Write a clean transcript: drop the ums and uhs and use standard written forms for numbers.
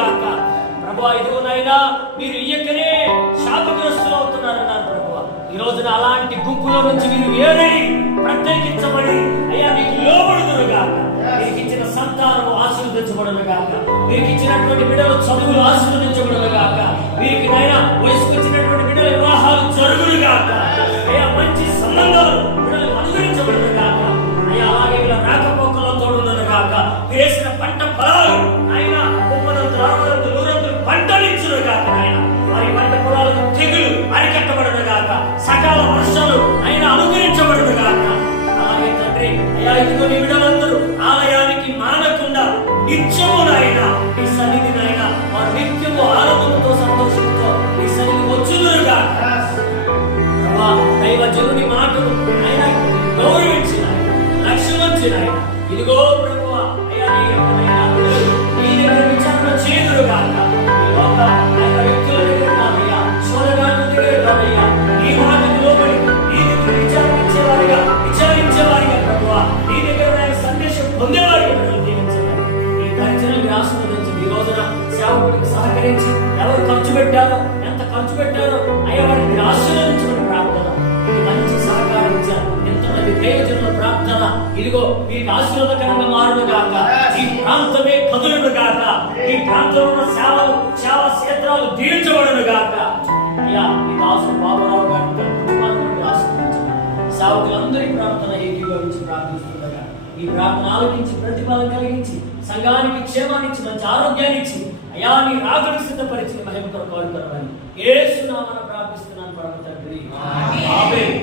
గాక. ప్రభువా ఇదిగోనైనా మీరు ఇయ్యకనే శాపగ్రస్తులు అవుతున్నారన్నారు ప్రభువా. ఈ రోజున అలాంటి గుంపులో నుంచి మీరు వేరై ప్రత్యేకించబడి అయ్యా మీకు లోబడుదురు గాక. మీకు ఇచ్చిన సంతానము ఆశీర్వదించబడును గాక. మీకు ఇచ్చినటువంటి బిడ్డలు చదువులు ఆశీర్వదించబడును గాక. మీకు నైనా వయసుకు వచ్చినటువంటి బిడ్డల వివాహాలు జరుగును గాక. అయ్యా మంచి సంబంధాలు బిడ్డలు అనుగ్రహించబడును గాక. అయ్యా అలాగే ఇలా రాకపోకలో తోడును గాక. వేసిన పంట ఫలాలు అయినా 30 100 పంటలిచ్చును గాక. ఆయన వారి పంట పొలాలకు తెగులు అరికట్టబడును గాక. సకాల వర్షాలు అయినా అనుగ్రహించబడును గాక. అలాగే తండ్రి అయ్యా ఇదిగో నీ బిడ్డలందరూ ఆలయానికి మానకుండా నిత్యమునైనా నీ సన్నిధినైనా వారు నిత్యము ఆనందంతో సంతోషంతో నీ సన్నిధి వచ్చుదురు గాక. దైవజనుని మాటలు ఆయన గౌరవించిన లక్ష్యమంచిన ఇదిగో ప్రభువా అయ్యా నీ దగ్గర విచారణ చేదురు గాక. ఈ లోక వ్యక్తుల దగ్గర కాదయ్యా, సోదరుల దగ్గర కాదయ్యా, నీ మాటకు లోబడి నీ దగ్గర విచారించేవారిగా ప్రభువా నీ దగ్గర సందేశం పొందేవారిగా దీవించండి. ఈ పరిచయం ఆశీర్వదించండి. ఈ రోజున సేవకుడికి సహకరించి ఎవరు ఖర్చు పెట్టారో ఎంత ఖర్చు పెట్టారో అయ్యా వారిని మీరు ఆశీర్వదించమని ప్రార్థన. ఇది మంచి సహకరించారు. ఎంతమంది దైవజనుల ప్రార్థన ఇదిగో మీకు ఆశీర్వాదకరంగా మారును గాక. ఈ ప్రాంతమే కదులును గాక. ఈ ప్రాంతంలో ఉన్న సేవా క్షేత్రాలు దీవించబడును గాక. అయ్యా ఈ దాసుడు బాబురావు గారిని కుటుంబాన్ని ఆశీర్వదించండి. సేవకులందరి ప్రార్థన ఏకీభవించి ప్రార్థిస్తుండగా ఈ ప్రార్థన ఆలకించి ప్రతిఫలం కలిగించి సంఘానికి క్షేమాన్నిచ్చి మంచి ఆరోగ్యాన్నిచ్చి అయ్యా నీ రాకడికి సిద్ధపరిచిన మహిమ కొరకు యేసు నామమున ప్రార్థిస్తున్నాను పరమ తండ్రి. ఆమేన్.